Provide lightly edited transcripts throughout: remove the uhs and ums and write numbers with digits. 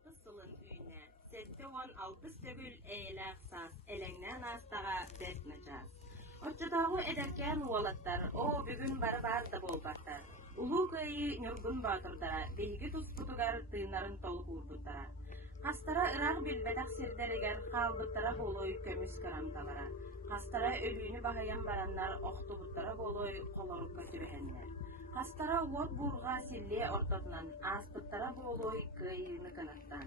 2006 sılın üyüne, sette 16 sögül eylaq sas, elengnen astağa besmecaz. Otçadağı ederken oğlatlar, o bugün barı da bolbatlar. Ulu kıyı nürgün batırdara, beygi tusputugar tığınların tol uğurdutara. Hastara ırar bilbedak sirderiger, kaldıktara boloy kömüs karamtalara. Hastara ölüğünü bahayan baranlar, oktubutlara boloy koloruk kötürühenler. Hastara uot burga silliye ortadınan, astıktara boloy kıyını kanattan.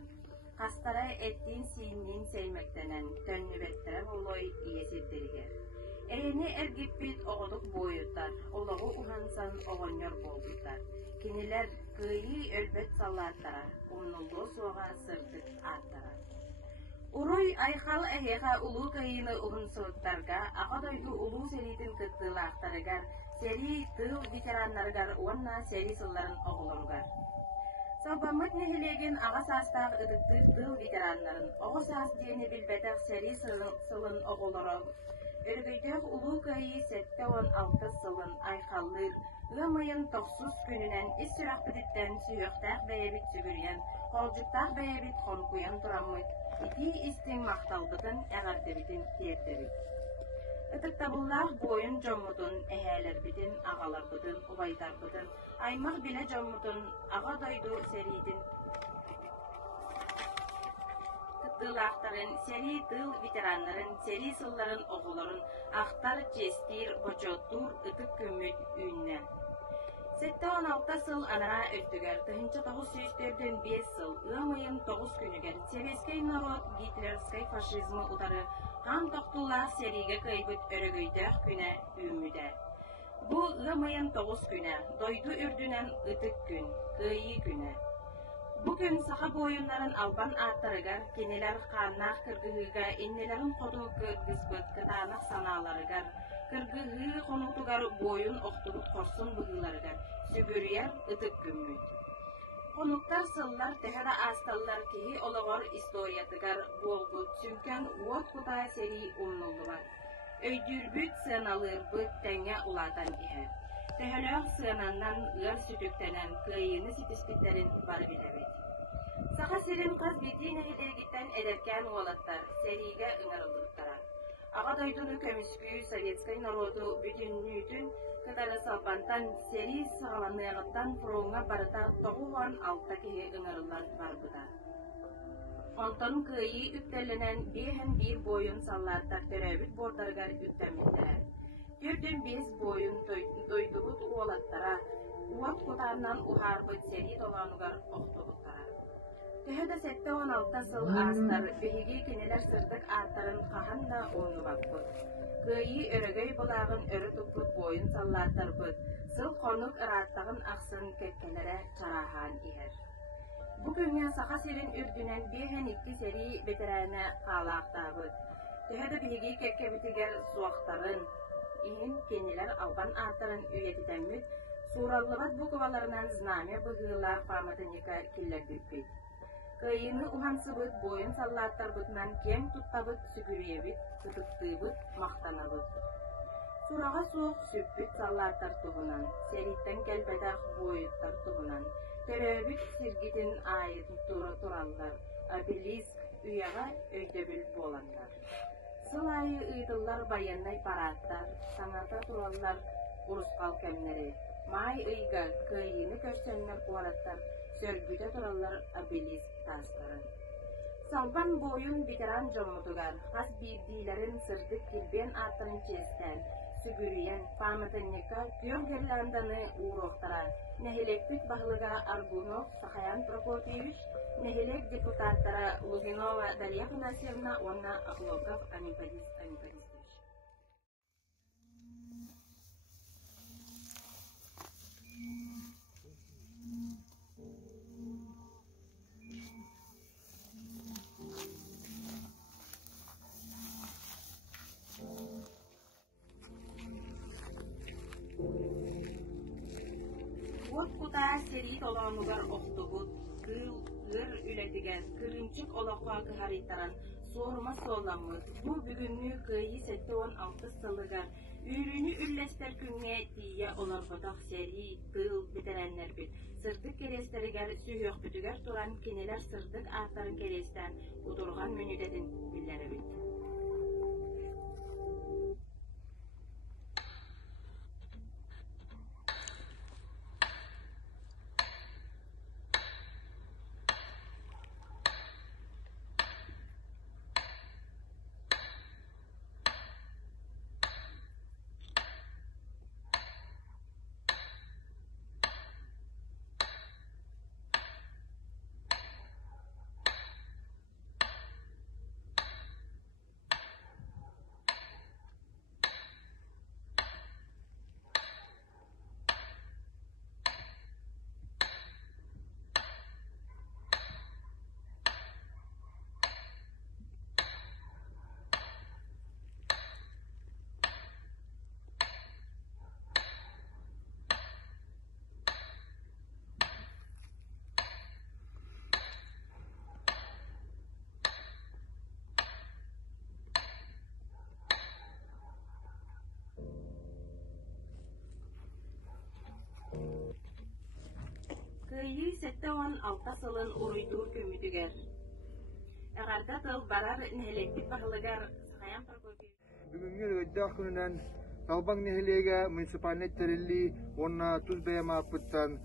Hastara ettiğin siyinin sevmektenen, tönlübettere boloy iyesildiriger. Eyni ergippit oğuduk boyutlar, oluğu uhansan oğonyor bolduklar. Kiniler kıyı ölbet sallatlara, umnullu soğa sırtık arttara. Uruy ayxal eheha ulu kıyını uhunsılıklarga, aqadaydu ulu seritin kıttığılaqtarıgar, seri tığ veteranlarıgar, onna seri sılların oğulurugar. Sabamıt nehilegen ağa sastaq ıdıktır tığ veteranların, oğu sas diyeni bilbetak seri sılın oğuluru. Örgüydük ulu kayı 7-16 sılın ayxallir, ığmayın 9 gününen is-süraq biditten süyöqtaq beyebit sügüryen, holcuktaq beyebit xonkuyan turamıt, iti istin maqtaldıtın, əğardebitin tiyertebit. Itıqtabıllah boyun jommutun, ehələr bitin, ağalar bidin, ubaytar bidin, aymaq bile jommutun, ağa doydu seridin, Dılaqtarın, seri dıl veteranların, seri sılların oğulların, axtar, cestir, boçottur, ıtık kömüt üyünne. 7-16 sıl anara öttüger, tıhınca 904'den 5 sıl, ığmayın 9 günüger, Seveskey narod, Hitlerskay faşizmi udarı, han toqtullah serige kaybıt örögöydək güne ümmüde. Bu ığmayın 9 güne, doydu ürdünen ıtık gün, kıyı güne. Bugün saha boyunların alban artarıgar, keneler kanaq kırgıhıga, innelerin kodu kırgızbıt, kıtanaq sanalarıgar, kırgıhı konutugar boyun oktubut korsun bıhılarıgar, sügürüyer ıtık gümmüt. Konuktar sıllar tehera astallar kehi olağır istoriyatıgar bolbut, sünken uot kuta seri umnulluvar. Öydürbüt sığınalır bıt tenge ulatan iher. Tehelöğ sığınandan ığır sütüktenen kıyını sitispitlerin var bilebet. Sağa sirin kaz biti nehilegitten ederken oğlatlar serige ıngırıldıklara. Ağa doydunu kömüskü Sovetskay narodu bütünlüğütün kıtara salpantan seri sağlanıyağıttan fronga barıta toğuvan altta kehe ıngırılan barbıda. Onton kıyı üttellenen bir boyun sallartar töröbüt bordargar üttemmitler. Türdün biz boyun doyduğut oğlatlara, uvat kutarından uharbıt seri dolanugar oktubutlara. Tehede 7-16 sıl astar, behigi keneler sırtık artarın kahan da onu bakbıt. Kıyı örögöy bulağın örü tuput boyun sallartar bıt, sıl konuk ırattağın aksın ketkelere çarahan iher. Bugün sağa serin ürdünen behen 2 seri veterane qalaqta bıt. Tehede behigi kekkebitiger suaqtarın, İhin keneler alban artarın üyetidenmit, surallıvat bu kovalarından zname bıhılar famatanyika killer dükküt. Kıyını uhansıbıt, boyun sallattar bıtman kem tuttabıt, sügürüyebit, kıtıktığıbıt, maqtanabıt. Surağa soğuk süppüt sallattar tuğunan, seritten kelbedaq boyuttar tuğunan, teröbüt sirgitin ayet turallar, abilisk üyağa öydöbül bolanlar. Sılayı ıydıllar bayannay paratlar, sanata turallar, uruskal kemleri, may ıyga kıyını köşsenler kuvaratlar, sörgüde turallar abilisk tasları. Salban boyun bitiran jommutugar, has bildilerin sırdık kilben artların çesten, sügürüyen, pamatanyaka, kör gerlandanı uğroqtara, nehelektik bahlıga Argunov, Sahayan Prokofieviç, nehelek deputattara Luginova, Dalia Panasevna, onna Aklokov, Anipadis. Uot kuta seri tolanugar oktubut, gır ületigen, kırınçık olaqqa kıharitaran, sorma solamız. Bu bugünlü kıyı 7-16 salıgar, ürünü ülle kerestер күнге тие оларбатақ сери тыл бетереннер бүт. Сырдык керестеригер сүйөк бүтүгер туран кенелер сырдык аттарын керестен удурган мүнүдетин биллери бүт. Кыйы 7-16 сылын уруйдуур көмүтүгер. Эгарда тыл барар нехелеттик бахылыгар Сахаян Прокопьевич. Бүгүнгү өйдөх күнүнөн Талбаң нехелеге муниципалитет терилли онна туз бэямааппыттан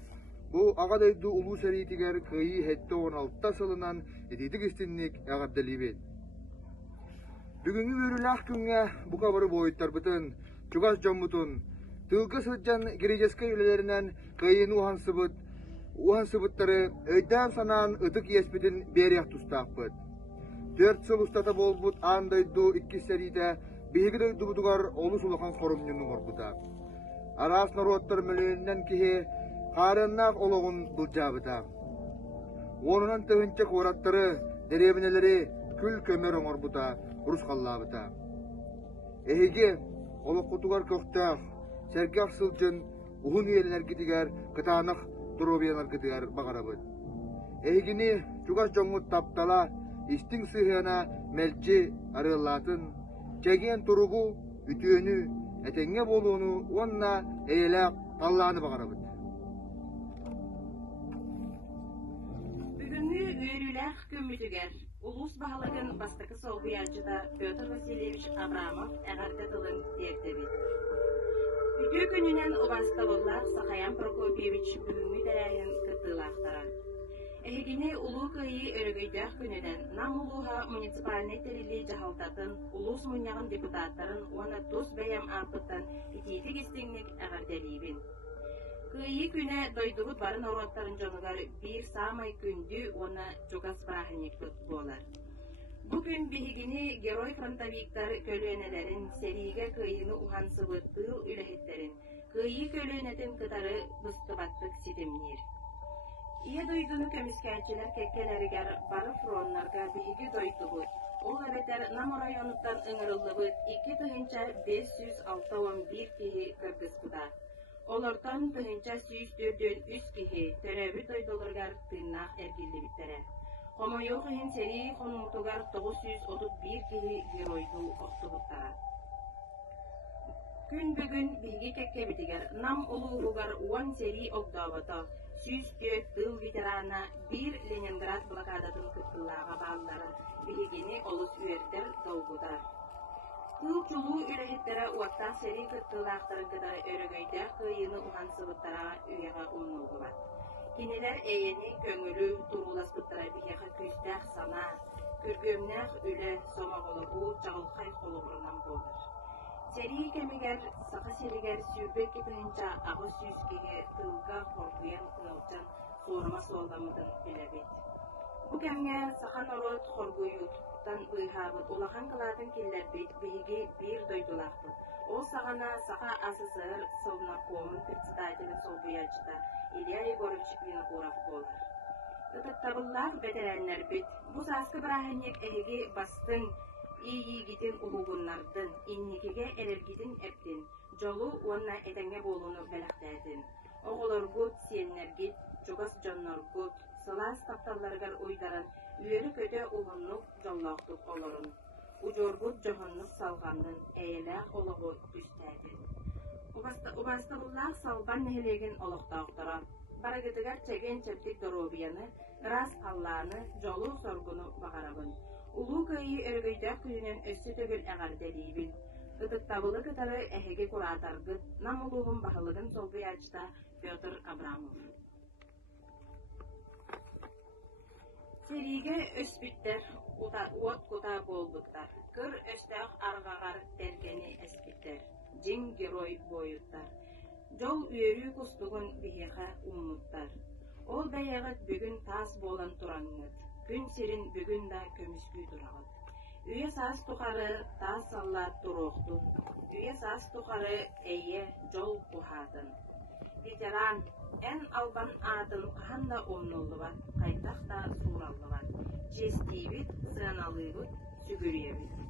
бу агадайду улуу саритигер кыйы 7-16 сылынан этитик истинник агардалибет. Бүгүнгү өрүлах күнгө бу кабары боюттарбытын, чугас жоммутун, тылгы сылжан гирежескай үлелеринен кыйыны ухансыбыттары өйдән санаан ытык еспитин берияк тустаакпыт. 4 сыл устата болбут аандайду 2 сарите биһиги дойдубутугар олус улахан хорумнюну орбута. Арас народтар мөлөөннен кихи харыннаак ологун былжаабыта. Онунан тыгынча кураттары, деребинелери күл көмөр оңорбута, урускаллаабыта. Эхиги олоккутугар көктаах, сергак сылжын ухун үйелнергидигер кытаанах туробиянаргидигер багарабыт. Эхигини чугас жоңгут таптала, истиң сыхыана мелчи арыыллаатын, чеген туругу, үтүөнү, этеңге болууну уонна эйелэк таллааны багарабыт. Бүгүнгү үйрүлэх көмүтүгер улус баһалыгын бастакы солбуячыда Петр Васильевич Абрамов эгарда тылын тиектебит. Үтүү күнүнен убастабыллар Сахаян Прокопьевич бүгүнгү дәрәйин кыттылаахтара. Эхигини улуу кыйы өрөгөйдөх күнүнен нам улууха муниципальный терили жахалтатын улус муньягын депутаттарын уона тус бәйәм апыттан ититик истиңник әгәрдәлибин. Кыйы күнө дойдубут барын ороттарын жонугар бир самай күндү уона чугас брахник болар. Бу күн бихигини герой фронтовиктар көлөнелерин сериге кыйыны ухансыбыт тыл үлэхеттерин кыйы көлөнетин кытары быстыбаттык ситемнир. Ие дойдуну көміскәчілер кеккелерігер бары фроннарға биһиги дойдубут. Ол әбетер Нам районуттан ыңырылдыбыт 2 тыгынча 561 кихи кыргызбыда. Олортан тыгынча 104-3 кихи төрөбү дойдуларгар тыыннаах эргилдибиттере. Хомойоохин сери хонумутугар 931 кихи геройду оқтубуттара. Күн бүгүн биһиги кеккебитигер Нам улууругар 10 сери огдабыта. 104 тыл ветерана 1 Ленинград блокадатын кыттылаага бааллары биһигини олус үертер долгудар. Тыл чулуу үрехеттере уаттан сери кыттылаактарын кытары өрөгөйдө кыйыны ухансыбыттара үйеге умнулгубат. Кинилер эйени көңүлү туруласпыттара биһеге күстэх сана, күргөмнэх үле сомоголугу чагылхай холугурунан болдыр. Сери кемигер саха серигер сүүбек китинча агы сүүскеге тылга коркуян кылчан суурма солдамытын билебит. Бу кемге саха народ хоргуюттан ыйхабыт улахан кылатын киллербит биһиги бир дойдулаахпыт. Ол сагана саха АССР Совнаркомын председателі солбуячыда Илья Егорович Винокуров болар. Тытыктабыллар бетереннер бит. Бу саскы браханник эһиги бастын ийигитин улугуннардын, инникиге эрергитин эптин, жолу уонна этеңге болуну белэхтээдин. Оголоргут, сиеннергит, чугас жонноргут, сылаас тапталларыгар уйдаран, үйөрү көтө улуннук жоллоохтук олорун. Ужоргут жохоннук салганын, эйелээх олого түстээдин. Угастығыллақ салбан нәхелеген олықтауқтара. Барагытыгар чеген чептик доробияны, рас қалланы, жолу соргуну бағарабын. Улу көйі өргөйдәк күнінен өссі төгіл әғардерейбін. Ыдықтабылы кытары әхеге куратаргыт, намылуғын бағылығын солғы ячта Петр Абрамов. Сериге өспіттер, уот кута болбуттар. Кыр өстәқ арғағар тәргені әспіттер. Жин герой бойуттар. Жол үйөрі кустуғын бихеға умуттар. Ол даяғыт бүгін тас болан тураңыт. Күн серин бүгін да көміскүй турағыт. Үйе саас тұқары тас салла туроқту. Үйе саас тұқары әйе жол кухатын. Ветеран, ән албан атын қағанда оннолы бар, қайтақта сураллы бар. Жестейбіт, сыраналыбыт, сүгіребіт.